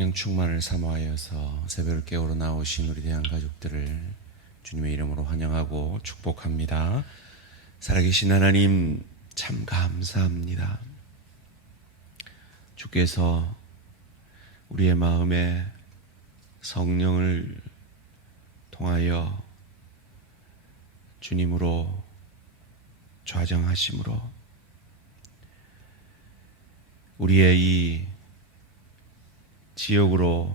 성령 충만을 사모하여서 새벽을 깨우러 나오신 우리 대한 가족들을 주님의 이름으로 환영하고 축복합니다. 살아계신 하나님 참 감사합니다. 주께서 우리의 마음에 성령을 통하여 주님으로 좌정하심으로 우리의 이 지옥으로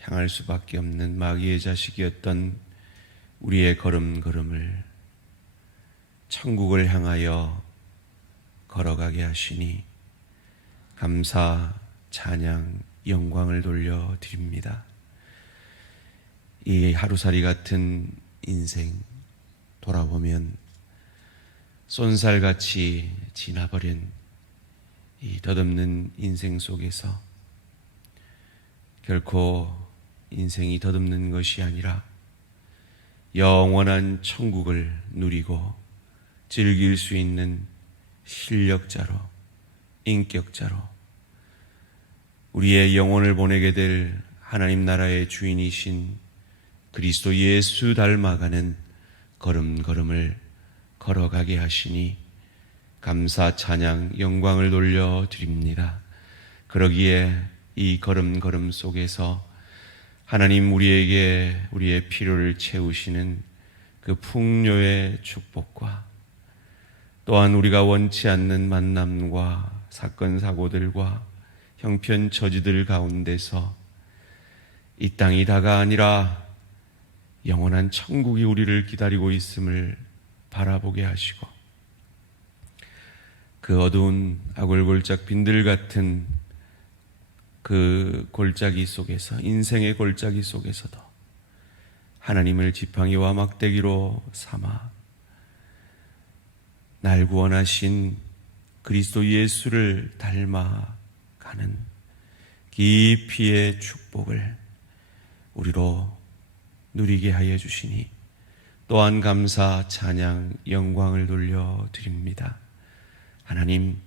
향할 수밖에 없는 마귀의 자식이었던 우리의 걸음걸음을 천국을 향하여 걸어가게 하시니 감사, 찬양, 영광을 돌려드립니다. 이 하루살이 같은 인생 돌아보면 쏜살같이 지나버린 이 덧없는 인생 속에서 결코 인생이 덧없는 것이 아니라 영원한 천국을 누리고 즐길 수 있는 실력자로, 인격자로 우리의 영혼을 보내게 될 하나님 나라의 주인이신 그리스도 예수 닮아가는 걸음걸음을 걸어가게 하시니 감사, 찬양, 영광을 돌려드립니다. 그러기에 이 걸음걸음 속에서 하나님 우리에게 우리의 필요를 채우시는 그 풍요의 축복과 또한 우리가 원치 않는 만남과 사건 사고들과 형편처지들 가운데서 이 땅이 다가 아니라 영원한 천국이 우리를 기다리고 있음을 바라보게 하시고 그 어두운 아골골짝 빈들 같은 그 골짜기 속에서, 인생의 골짜기 속에서도 하나님을 지팡이와 막대기로 삼아 날 구원하신 그리스도 예수를 닮아가는 깊이의 축복을 우리로 누리게 하여 주시니 또한 감사, 찬양, 영광을 돌려드립니다. 하나님,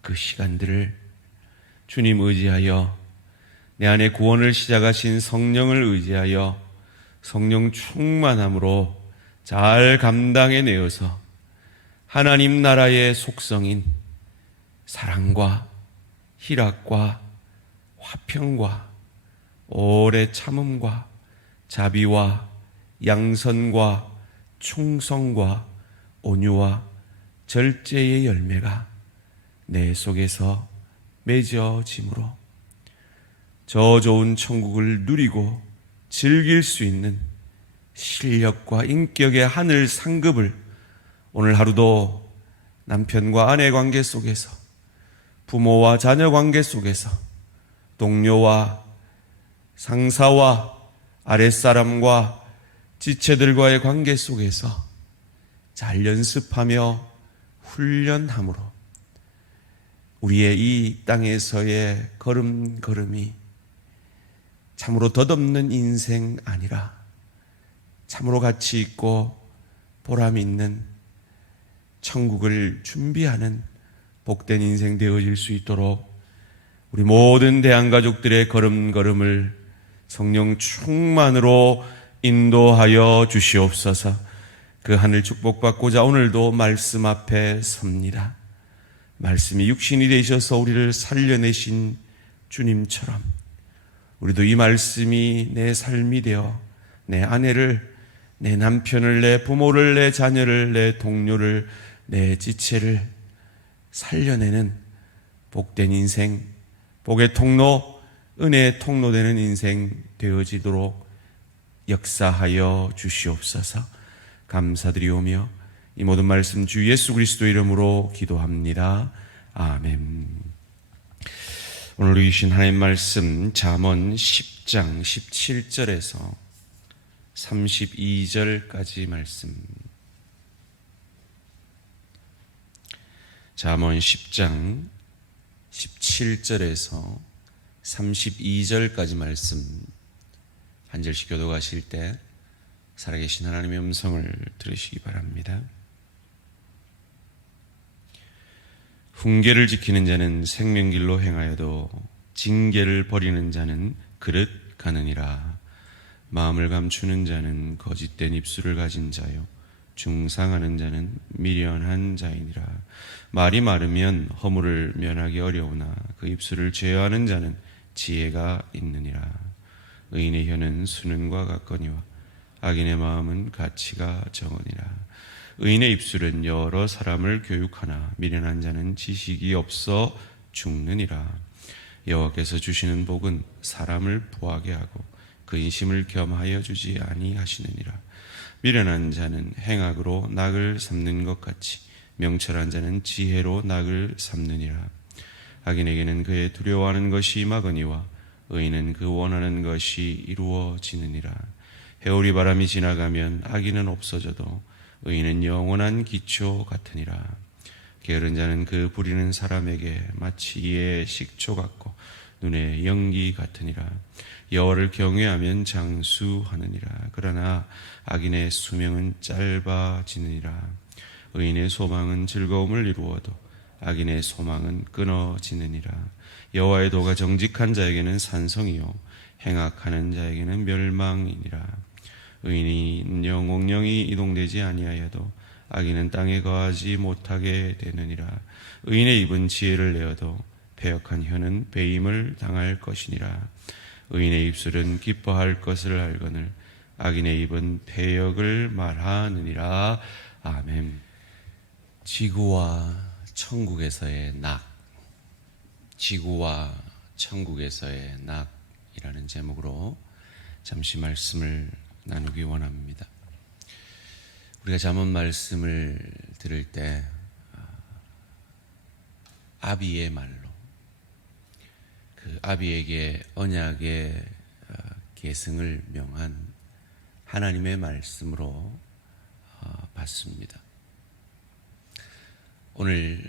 그 시간들을 주님 의지하여 내 안에 구원을 시작하신 성령을 의지하여 성령 충만함으로 잘 감당해내어서 하나님 나라의 속성인 사랑과 희락과 화평과 오래 참음과 자비와 양선과 충성과 온유와 절제의 열매가 내 속에서 맺어짐으로 저 좋은 천국을 누리고 즐길 수 있는 실력과 인격의 하늘 상급을 오늘 하루도 남편과 아내 관계 속에서, 부모와 자녀 관계 속에서, 동료와 상사와 아랫사람과 지체들과의 관계 속에서 잘 연습하며 훈련함으로 우리의 이 땅에서의 걸음걸음이 참으로 덧없는 인생 아니라 참으로 가치 있고 보람 있는 천국을 준비하는 복된 인생 되어질 수 있도록 우리 모든 대한가족들의 걸음걸음을 성령 충만으로 인도하여 주시옵소서. 그 하늘 축복받고자 오늘도 말씀 앞에 섭니다. 말씀이 육신이 되셔서 우리를 살려내신 주님처럼 우리도 이 말씀이 내 삶이 되어 내 아내를, 내 남편을, 내 부모를, 내 자녀를, 내 동료를, 내 지체를 살려내는 복된 인생, 복의 통로, 은혜의 통로 되는 인생 되어지도록 역사하여 주시옵소서. 감사드리오며 이 모든 말씀 주 예수 그리스도 이름으로 기도합니다. 아멘. 오늘 주신 하나님 말씀 잠언 10장 17절에서 32절까지 말씀. 잠언 10장 17절에서 32절까지 말씀 한 절씩 교독하실 때 살아계신 하나님의 음성을 들으시기 바랍니다. 훈계를 지키는 자는 생명길로 행하여도 징계를 버리는 자는 그릇 가느니라. 마음을 감추는 자는 거짓된 입술을 가진 자요 중상하는 자는 미련한 자이니라. 말이 마르면 허물을 면하기 어려우나 그 입술을 제어하는 자는 지혜가 있느니라. 의인의 혀는 수는과 같거니와 악인의 마음은 가치가 적으니라. 의인의 입술은 여러 사람을 교육하나 미련한 자는 지식이 없어 죽느니라. 여호와께서 주시는 복은 사람을 부하게 하고 그 인심을 겸하여 주지 아니하시느니라. 미련한 자는 행악으로 낙을 삼는 것 같이 명철한 자는 지혜로 낙을 삼느니라. 악인에게는 그의 두려워하는 것이 임하거니와 의인은 그 원하는 것이 이루어지느니라. 해오리 바람이 지나가면 악인은 없어져도 의인은 영원한 기초 같으니라. 게으른 자는 그 부리는 사람에게 마치 이의 식초 같고 눈의 연기 같으니라. 여호와를 경외하면 장수하느니라. 그러나 악인의 수명은 짧아지느니라. 의인의 소망은 즐거움을 이루어도 악인의 소망은 끊어지느니라. 여호와의 도가 정직한 자에게는 산성이요 행악하는 자에게는 멸망이니라. 의인이 영웅령이 이동되지 아니하여도 악인은 땅에 거하지 못하게 되느니라. 의인의 입은 지혜를 내어도 패역한 혀는 배임을 당할 것이니라. 의인의 입술은 기뻐할 것을 알거늘 악인의 입은 패역을 말하느니라. 아멘. 지구와 천국에서의 낙, 지구와 천국에서의 낙이라는 제목으로 잠시 말씀을 나누기 원합니다. 우리가 잠언 말씀을 들을 때 아비의 말로 그 아비에게 언약의 계승을 명한 하나님의 말씀으로 봤습니다. 오늘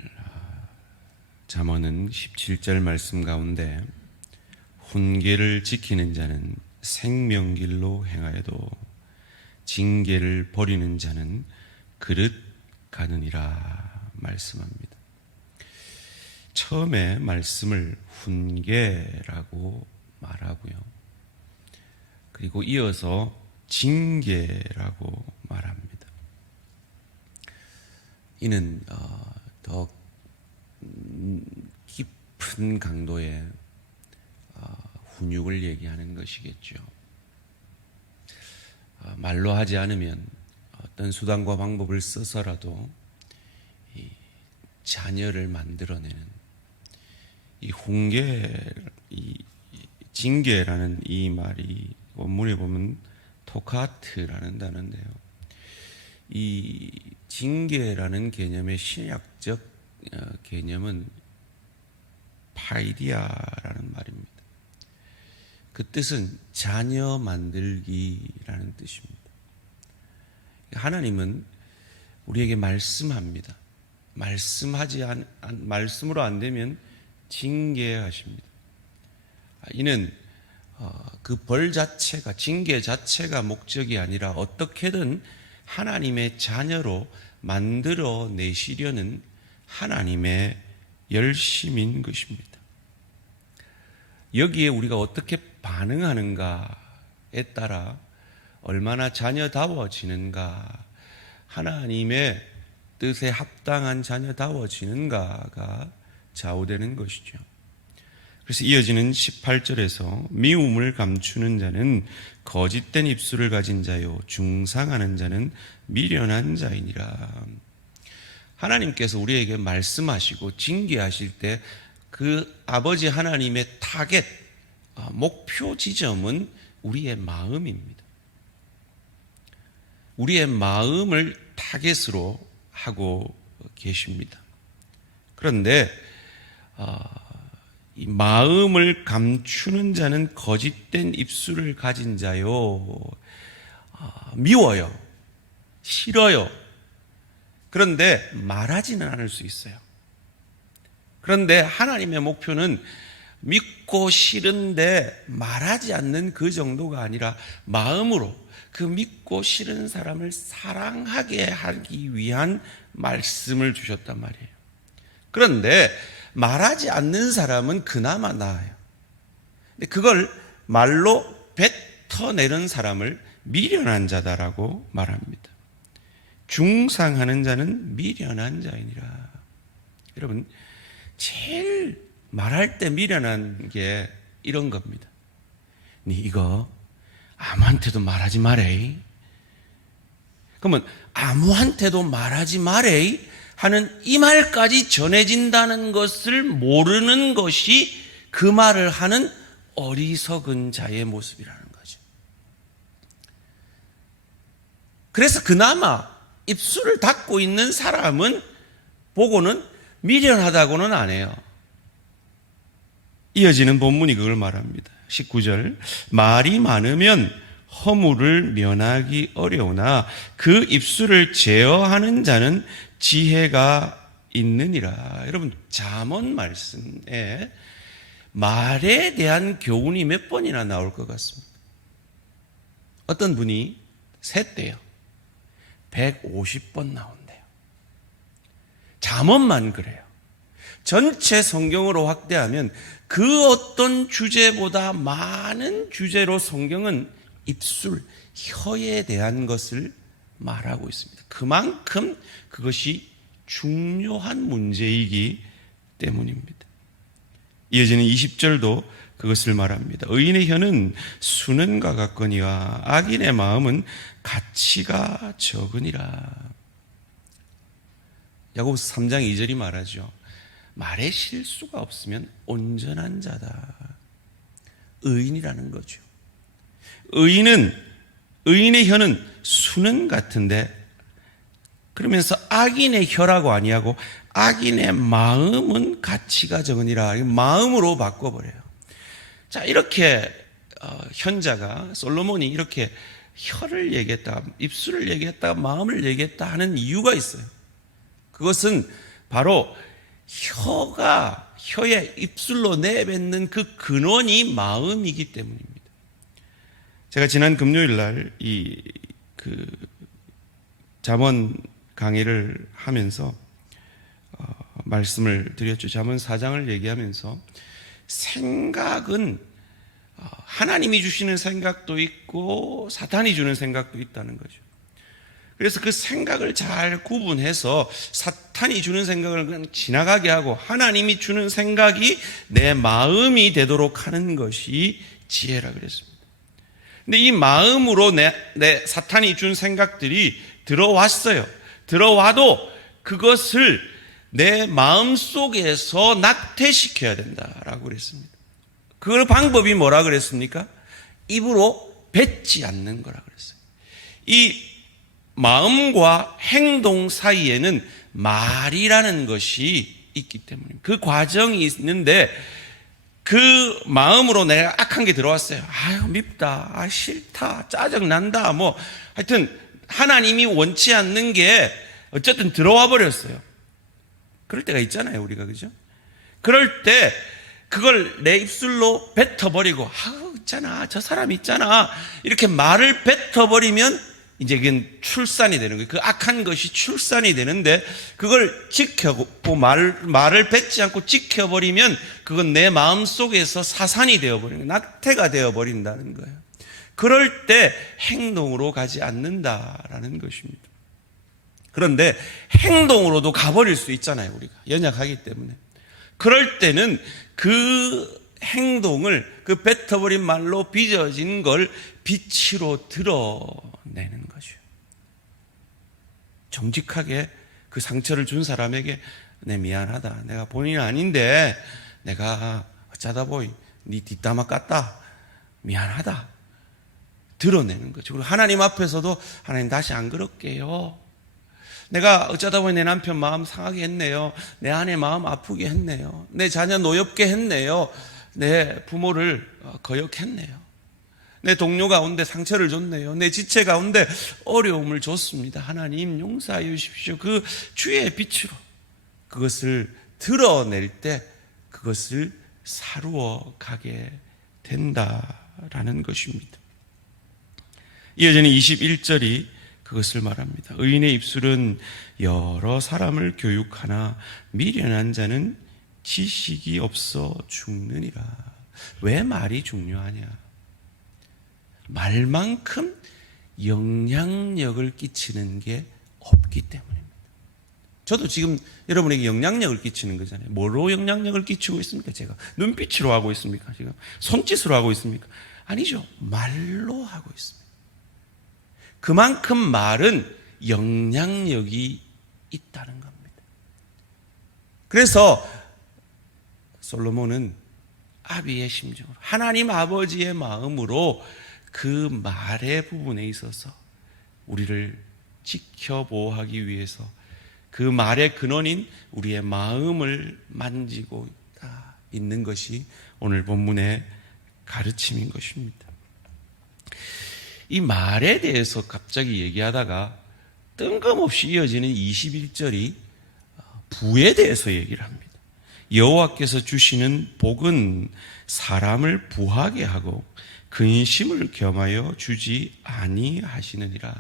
잠언은 17절 말씀 가운데 훈계를 지키는 자는 생명길로 행하여도 징계를 버리는 자는 그릇 가느니라 말씀합니다. 처음에 말씀을 훈계라고 말하고요. 그리고 이어서 징계라고 말합니다. 이는 더 깊은 강도의 훈육을 얘기하는 것이겠죠. 말로 하지 않으면 어떤 수단과 방법을 써서라도 이 자녀를 만들어내는 이 훈계, 이 징계라는 이 말이 원문에 보면 토카트라는 단어인데요. 이 징계라는 개념의 신약적 개념은 파이디아라는 말입니다. 그 뜻은 자녀 만들기라는 뜻입니다. 하나님은 우리에게 말씀합니다. 말씀으로 안 되면 징계하십니다. 이는 그 벌 자체가, 징계 자체가 목적이 아니라 어떻게든 하나님의 자녀로 만들어 내시려는 하나님의 열심인 것입니다. 여기에 우리가 어떻게 반응하는가에 따라 얼마나 자녀다워지는가, 하나님의 뜻에 합당한 자녀다워지는가가 좌우되는 것이죠. 그래서 이어지는 18절에서 미움을 감추는 자는 거짓된 입술을 가진 자요 중상하는 자는 미련한 자이니라. 하나님께서 우리에게 말씀하시고 징계하실 때 그 아버지 하나님의 타겟, 목표 지점은 우리의 마음입니다. 우리의 마음을 타겟으로 하고 계십니다. 그런데 이 마음을 감추는 자는 거짓된 입술을 가진 자요. 미워요. 싫어요. 그런데 말하지는 않을 수 있어요. 그런데 하나님의 목표는 믿고 싫은데 말하지 않는 그 정도가 아니라 마음으로 그 믿고 싫은 사람을 사랑하게 하기 위한 말씀을 주셨단 말이에요. 그런데 말하지 않는 사람은 그나마 나아요. 근데 그걸 말로 뱉어내는 사람을 미련한 자다라고 말합니다. 중상하는 자는 미련한 자이니라. 여러분, 제일 말할 때 미련한 게 이런 겁니다. 니 이거 아무한테도 말하지 마래. 그러면 아무한테도 말하지 마래 하는 이 말까지 전해진다는 것을 모르는 것이 그 말을 하는 어리석은 자의 모습이라는 거죠. 그래서 그나마 입술을 닫고 있는 사람은 보고는 미련하다고는 안 해요. 이어지는 본문이 그걸 말합니다. 19절, 말이 많으면 허물을 면하기 어려우나 그 입술을 제어하는 자는 지혜가 있느니라. 여러분, 잠언 말씀에 말에 대한 교훈이 몇 번이나 나올 것 같습니다. 어떤 분이 셌대요. 150번 나온대요. 잠언만 그래요. 전체 성경으로 확대하면 그 어떤 주제보다 많은 주제로 성경은 입술, 혀에 대한 것을 말하고 있습니다. 그만큼 그것이 중요한 문제이기 때문입니다. 이어지는 20절도 그것을 말합니다. 의인의 혀는 수는과 같거니와 악인의 마음은 가치가 적으니라. 야고보서 3장 2절이 말하죠. 말에 실수가 없으면 온전한 자다. 의인이라는 거죠. 의인의 혀는 수는 같은데, 그러면서 악인의 혀라고 아니하고 악인의 마음은 가치가 적으니라. 마음으로 바꿔버려요. 자, 이렇게 현자가, 솔로몬이 이렇게 혀를 얘기했다, 입술을 얘기했다, 마음을 얘기했다 하는 이유가 있어요. 그것은 바로 혀의 입술로 내뱉는 그 근원이 마음이기 때문입니다. 제가 지난 금요일 날 잠언 강의를 하면서 말씀을 드렸죠. 잠언 4장을 얘기하면서 생각은 하나님이 주시는 생각도 있고 사탄이 주는 생각도 있다는 거죠. 그래서 그 생각을 잘 구분해서 사탄이 주는 생각을 그냥 지나가게 하고 하나님이 주는 생각이 내 마음이 되도록 하는 것이 지혜라 그랬습니다. 근데 이 마음으로 내 사탄이 준 생각들이 들어왔어요. 들어와도 그것을 내 마음 속에서 낙태시켜야 된다라고 그랬습니다. 그 방법이 뭐라 그랬습니까? 입으로 뱉지 않는 거라 그랬어요. 이 마음과 행동 사이에는 말이라는 것이 있기 때문입니다. 그 과정이 있는데 그 마음으로 내가 악한 게 들어왔어요. 아유, 밉다, 싫다, 짜증난다, 하여튼 하나님이 원치 않는 게 어쨌든 들어와 버렸어요. 그럴 때가 있잖아요, 우리가. 그죠? 그럴 때 그걸 내 입술로 뱉어버리고, 있잖아, 저 사람 있잖아, 이렇게 말을 뱉어버리면 이제 그건 출산이 되는 거예요. 그 악한 것이 출산이 되는데 그걸 지켜고 말을 뱉지 않고 지켜버리면 그건 내 마음 속에서 사산이 되어버리는 거예요. 낙태가 되어버린다는 거예요. 그럴 때 행동으로 가지 않는다라는 것입니다. 그런데 행동으로도 가버릴 수 있잖아요, 우리가. 연약하기 때문에. 그럴 때는 그 행동을, 그 뱉어버린 말로 빚어진 걸 빛으로 드러내는 거죠. 정직하게 그 상처를 준 사람에게 내 미안하다, 내가 본인 아닌데 내가 어쩌다 보니 네 뒷담화 깠다, 미안하다 드러내는 거죠. 그리고 하나님 앞에서도 하나님 다시 안 그럴게요, 내가 어쩌다 보니 내 남편 마음 상하게 했네요, 내 아내 마음 아프게 했네요, 내 자녀 노엽게 했네요, 내 부모를 거역했네요, 내 동료 가운데 상처를 줬네요, 내 지체 가운데 어려움을 줬습니다, 하나님 용서해 주십시오. 그 주의 빛으로 그것을 드러낼 때 그것을 사루어 가게 된다라는 것입니다. 이어지는 21절이 그것을 말합니다. 의인의 입술은 여러 사람을 교육하나 미련한 자는 지식이 없어 죽느니라. 왜 말이 중요하냐? 말만큼 영향력을 끼치는 게 없기 때문입니다. 저도 지금 여러분에게 영향력을 끼치는 거잖아요. 뭐로 영향력을 끼치고 있습니까? 제가 눈빛으로 하고 있습니까? 지금 손짓으로 하고 있습니까? 아니죠. 말로 하고 있습니다. 그만큼 말은 영향력이 있다는 겁니다. 그래서 솔로몬은 아비의 심정으로, 하나님 아버지의 마음으로 그 말의 부분에 있어서 우리를 지켜보호하기 위해서 그 말의 근원인 우리의 마음을 만지고 있는 것이 오늘 본문의 가르침인 것입니다. 이 말에 대해서 갑자기 얘기하다가 뜬금없이 이어지는 21절이 부에 대해서 얘기를 합니다. 여호와께서 주시는 복은 사람을 부하게 하고 근심을 겸하여 주지 아니하시느니라.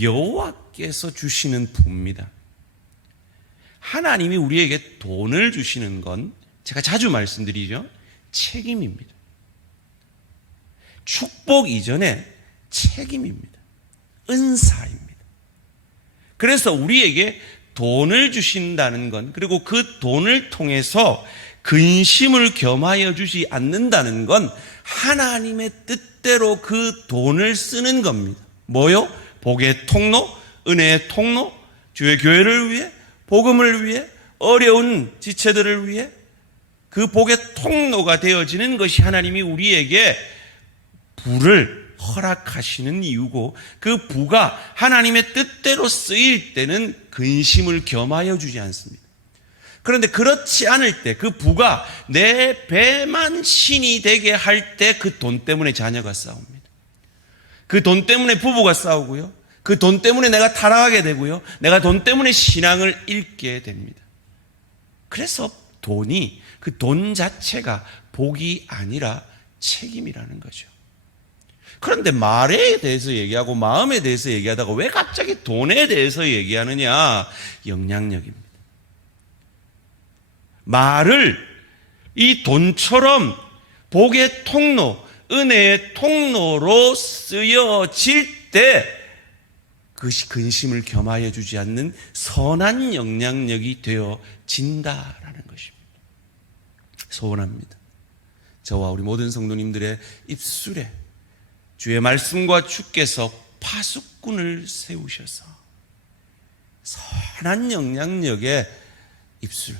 여호와께서 주시는 부입니다. 하나님이 우리에게 돈을 주시는 건 제가 자주 말씀드리죠. 책임입니다. 축복 이전에 책임입니다. 은사입니다. 그래서 우리에게 돈을 주신다는 건, 그리고 그 돈을 통해서 근심을 겸하여 주지 않는다는 건 하나님의 뜻대로 그 돈을 쓰는 겁니다. 뭐요? 복의 통로, 은혜의 통로, 주의 교회를 위해, 복음을 위해, 어려운 지체들을 위해 그 복의 통로가 되어지는 것이 하나님이 우리에게 부를 허락하시는 이유고, 그 부가 하나님의 뜻대로 쓰일 때는 근심을 겸하여 주지 않습니다. 그런데 그렇지 않을 때, 그 부가 내 배만 신이 되게 할 때 그 돈 때문에 자녀가 싸웁니다. 그 돈 때문에 부부가 싸우고요. 그 돈 때문에 내가 타락하게 되고요. 내가 돈 때문에 신앙을 잃게 됩니다. 그래서 돈이, 그 돈 자체가 복이 아니라 책임이라는 거죠. 그런데 말에 대해서 얘기하고 마음에 대해서 얘기하다가 왜 갑자기 돈에 대해서 얘기하느냐? 영향력입니다. 말을 이 돈처럼 복의 통로, 은혜의 통로로 쓰여질 때 그것이 근심을 겸하여 주지 않는 선한 영향력이 되어진다라는 것입니다. 소원합니다. 저와 우리 모든 성도님들의 입술에 주의 말씀과 주께서 파수꾼을 세우셔서 선한 영향력의 입술,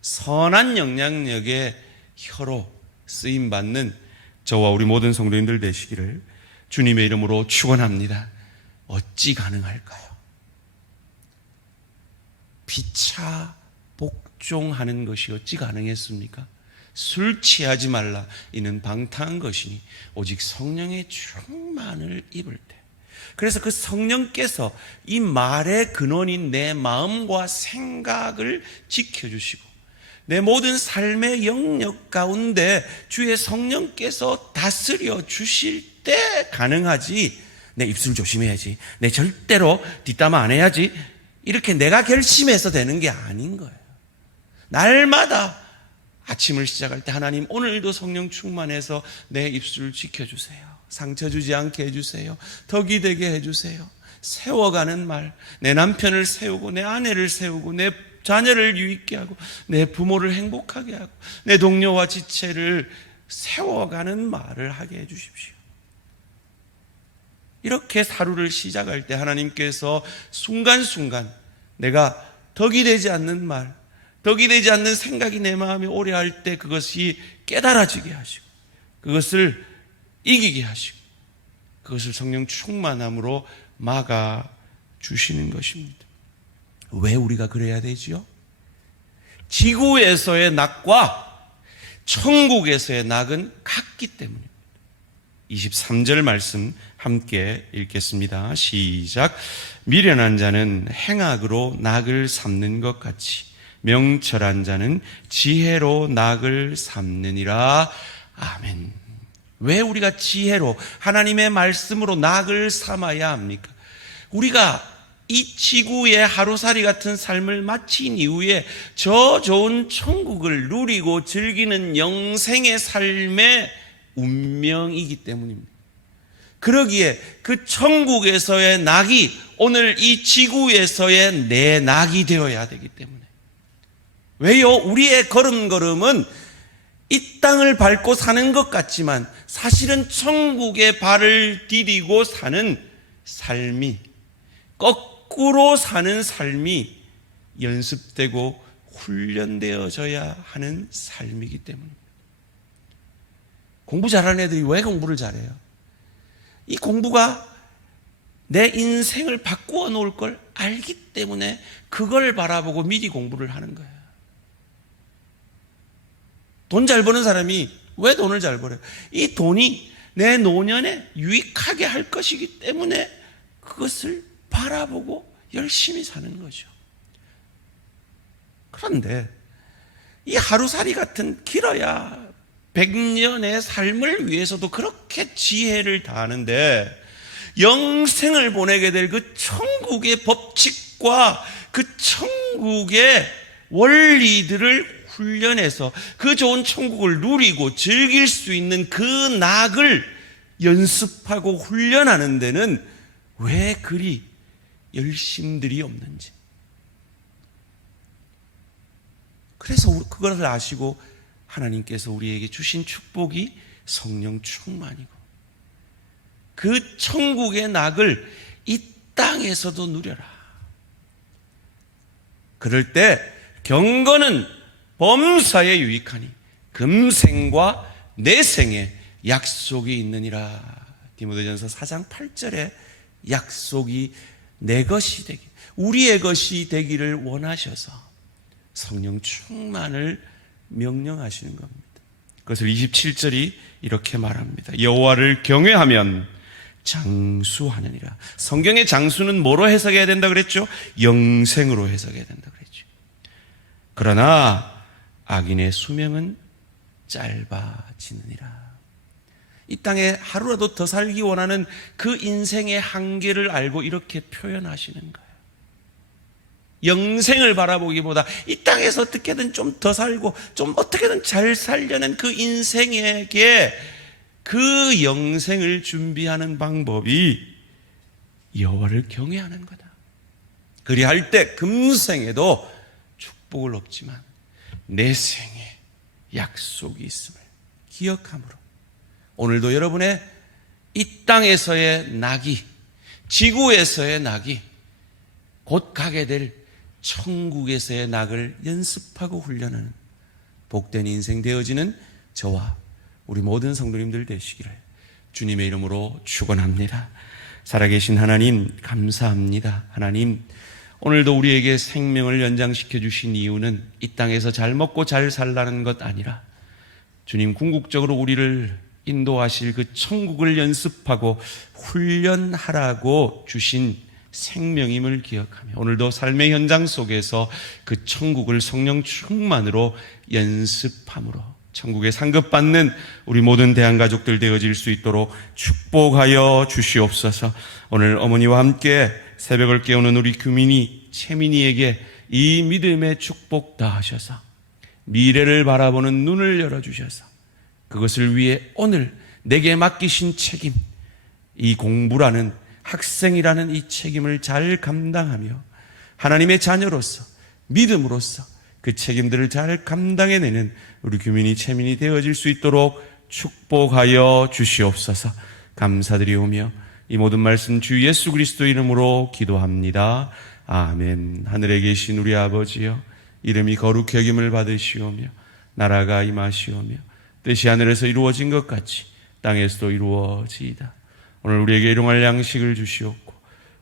선한 영향력의 혀로 쓰임받는 저와 우리 모든 성도님들 되시기를 주님의 이름으로 축원합니다. 어찌 가능할까요? 피차 복종하는 것이 어찌 가능했습니까? 술 취하지 말라, 이는 방탕한 것이니 오직 성령의 충만을 입을 때. 그래서 그 성령께서 이 말의 근원인 내 마음과 생각을 지켜주시고 내 모든 삶의 영역 가운데 주의 성령께서 다스려 주실 때 가능하지, 내 입술 조심해야지, 내 절대로 뒷담화 안 해야지, 이렇게 내가 결심해서 되는 게 아닌 거예요. 날마다 아침을 시작할 때 하나님 오늘도 성령 충만해서 내 입술을 지켜주세요. 상처 주지 않게 해주세요. 덕이 되게 해주세요. 세워가는 말, 내 남편을 세우고 내 아내를 세우고 내 자녀를 유익게 하고 내 부모를 행복하게 하고 내 동료와 지체를 세워가는 말을 하게 해주십시오. 이렇게 하루를 시작할 때 하나님께서 순간순간 내가 덕이 되지 않는 말, 덕이 되지 않는 생각이 내 마음에 오래 할 때 그것이 깨달아지게 하시고 그것을 이기게 하시고 그것을 성령 충만함으로 막아 주시는 것입니다. 왜 우리가 그래야 되지요? 지구에서의 낙과 천국에서의 낙은 같기 때문입니다. 23절 말씀 함께 읽겠습니다. 시작. 미련한 자는 행악으로 낙을 삼는 것 같이 명철한 자는 지혜로 낙을 삼느니라. 아멘. 왜 우리가 지혜로 하나님의 말씀으로 낙을 삼아야 합니까? 우리가 이 지구의 하루살이 같은 삶을 마친 이후에 저 좋은 천국을 누리고 즐기는 영생의 삶의 운명이기 때문입니다. 그러기에 그 천국에서의 낙이 오늘 이 지구에서의 내 낙이 되어야 되기 때문에. 왜요? 우리의 걸음걸음은 이 땅을 밟고 사는 것 같지만 사실은 천국에 발을 디디고 사는 삶이, 거꾸로 사는 삶이 연습되고 훈련되어져야 하는 삶이기 때문입니다. 공부 잘하는 애들이 왜 공부를 잘해요? 이 공부가 내 인생을 바꾸어 놓을 걸 알기 때문에 그걸 바라보고 미리 공부를 하는 거예요. 돈 잘 버는 사람이 왜 돈을 잘 벌어요? 이 돈이 내 노년에 유익하게 할 것이기 때문에 그것을 바라보고 열심히 사는 거죠. 그런데 이 하루살이 같은 길어야 100년의 삶을 위해서도 그렇게 지혜를 다하는데 영생을 보내게 될 그 천국의 법칙과 그 천국의 원리들을 훈련해서 그 좋은 천국을 누리고 즐길 수 있는 그 낙을 연습하고 훈련하는 데는 왜 그리 열심들이 없는지. 그래서 그것을 아시고 하나님께서 우리에게 주신 축복이 성령 충만이고 그 천국의 낙을 이 땅에서도 누려라. 그럴 때 경건은 범사에 유익하니 금생과 내생에 약속이 있느니라. 디모데전서 4장 8절에 약속이 내 것이 되기, 우리의 것이 되기를 원하셔서 성령 충만을 명령하시는 겁니다. 그것을 27절이 이렇게 말합니다. 여호와를 경외하면 장수하느니라. 성경의 장수는 뭐로 해석해야 된다 그랬죠? 영생으로 해석해야 된다 그랬죠. 그러나 악인의 수명은 짧아지느니라. 이 땅에 하루라도 더 살기 원하는 그 인생의 한계를 알고 이렇게 표현하시는 거예요. 영생을 바라보기보다 이 땅에서 어떻게든 좀 더 살고 좀 어떻게든 잘 살려는 그 인생에게 그 영생을 준비하는 방법이 여호와를 경외하는 거다. 그리할 때 금생에도 축복을 얻지만 내생에 약속이 있음을 기억함으로 오늘도 여러분의 이 땅에서의 낙이, 지구에서의 낙이 곧 가게 될 천국에서의 낙을 연습하고 훈련하는 복된 인생 되어지는 저와 우리 모든 성도님들 되시기를 주님의 이름으로 축원합니다. 살아계신 하나님 감사합니다. 하나님, 오늘도 우리에게 생명을 연장시켜 주신 이유는 이 땅에서 잘 먹고 잘 살라는 것 아니라 주님 궁극적으로 우리를 인도하실 그 천국을 연습하고 훈련하라고 주신 생명임을 기억하며 오늘도 삶의 현장 속에서 그 천국을 성령 충만으로 연습함으로 천국에 상급받는 우리 모든 대한가족들 되어질 수 있도록 축복하여 주시옵소서. 오늘 어머니와 함께 새벽을 깨우는 우리 규민이, 채민이에게 이 믿음의 축복 다하셔서 미래를 바라보는 눈을 열어주셔서 그것을 위해 오늘 내게 맡기신 책임, 이 공부라는 학생이라는 이 책임을 잘 감당하며 하나님의 자녀로서 믿음으로써 그 책임들을 잘 감당해내는 우리 규민이, 채민이 되어질 수 있도록 축복하여 주시옵소서. 감사드리오며 이 모든 말씀 주 예수 그리스도 이름으로 기도합니다. 아멘. 하늘에 계신 우리 아버지여, 이름이 거룩히 여김을 받으시오며 나라가 임하시오며 뜻이 하늘에서 이루어진 것 같이 땅에서도 이루어지이다. 오늘 우리에게 일용할 양식을 주시옵고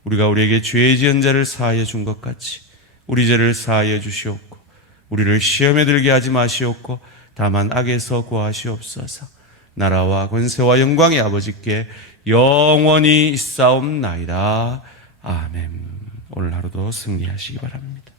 우리가 우리에게 죄 지은 자를 사하여 준 것 같이 우리 죄를 사하여 주시옵고 우리를 시험에 들게 하지 마시옵고 다만 악에서 구하시옵소서. 나라와 권세와 영광의 아버지께 영원히 있사옵나이다. 아멘. 오늘 하루도 승리하시기 바랍니다.